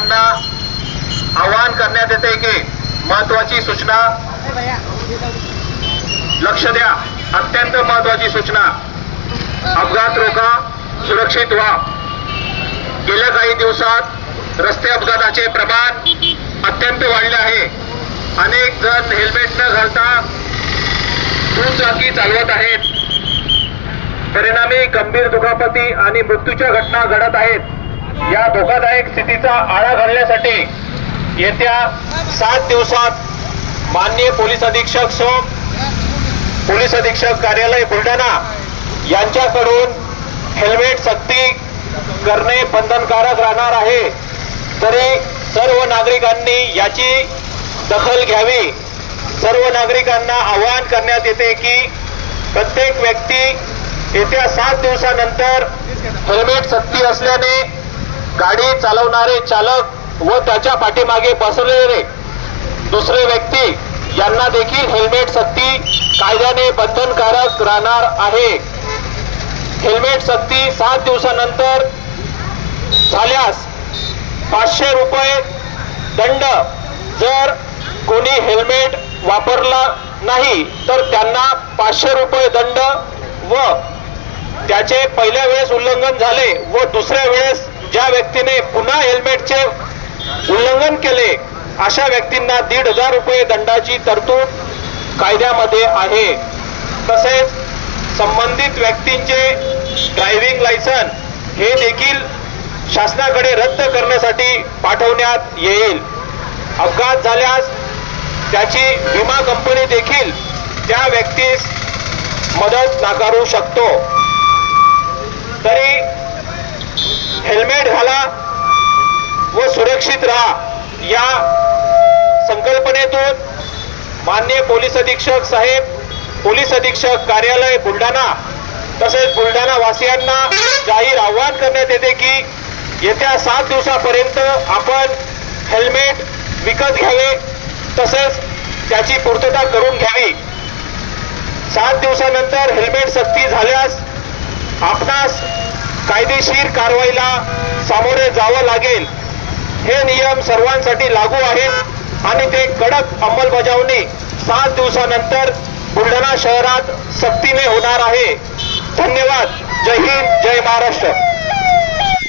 नागरिकांना आवाहन करण्यात येते की महत्त्वाची सूचना लक्ष द्या, अत्यंत महत्त्वाची सूचना, अपघात रोखा, सुरक्षित व्हा। गेल्या काही दिवसात रस्ते अपघाताचे प्रमाण अत्यंत वाढले आहे। अनेक जण हेल्मेट न घालता दुचाकी चालवत आहेत, परिणामी गंभीर दुखापती आणि मृत्यूच्या घटना घडत आहेत। या धोकादायक स्थितीचा आळा घालण्यासाठी येत्या 7 दिवसात माननीय पोलीस अधीक्षक सो पोलीस अधीक्षक कार्यालय बुलढाणा यांच्याकडून हेल्मेट सक्ती करणे बंधनकारक राहणार आहे। तरी सर्व नागरिकांनी याची दखल घ्यावी। सर्व नागरिकांना आवाहन करण्यात येते की प्रत्येक व्यक्ती येत्या 7 दिवसानंतर हेल्मेट सक्ती असल्याने गाडी चालवणारे चालक व त्याच्या पाठीमागे बसलेले दुसरे व्यक्ती यांना देखील हेल्मेट सक्ती कायद्याने बंधनकारक राहणार आहे। हेल्मेट सक्ती 7 दिवसानंतर झाल्यास 500 रुपये दंड, जर कोणी हेल्मेट वापरला नाही तर त्यांना 500 रुपये दंड व त्याचे पहिल्या वेळेस उल्लंघन झाले व दुसऱ्या वेळेस ज्या व्यक्तीने पुन्हा हेल्मेटचे उल्लंघन केले अशा व्यक्तींना 1,500 रुपये दंडाची तरतूद कायद्यामध्ये आहे। तसेच संबंधित व्यक्तींचे ड्रायव्हिंग लायसन हे देखील शासनाकडे रद्द करण्यासाठी पाठवण्यात येईल। अपघात झाल्यास त्याची विमा कंपनी देखील त्या व्यक्तीस मदत नाकारू शकतो। तरी हेल्मेट घाला व सुरक्षित राहा या संकल्पनेतून माननीय पोलीस अधीक्षक साहेब, पोलीस अधीक्षक कार्यालय बुलढाणा तसेच बुलढाणा वासियांना जाहीर आवाहन करण्यात येते की येत्या 7 दिवसापर्यंत आपण हेल्मेट विकत घ्यावे तसेच त्याची पूर्तता करून घ्यावी। 7 दिवसानंतर हेल्मेट सक्ती झाल्यास आपणास कायदेशीर कारवाईला सामोरे जावं लागेल। हे नियम सर्वांसाठी लागू आहेत आणि ते कडक अंमलबजावणी 7 दिवसानंतर बुलढाणा शहरात सक्तीने होणार आहे। धन्यवाद। जय हिंद, जय महाराष्ट्र।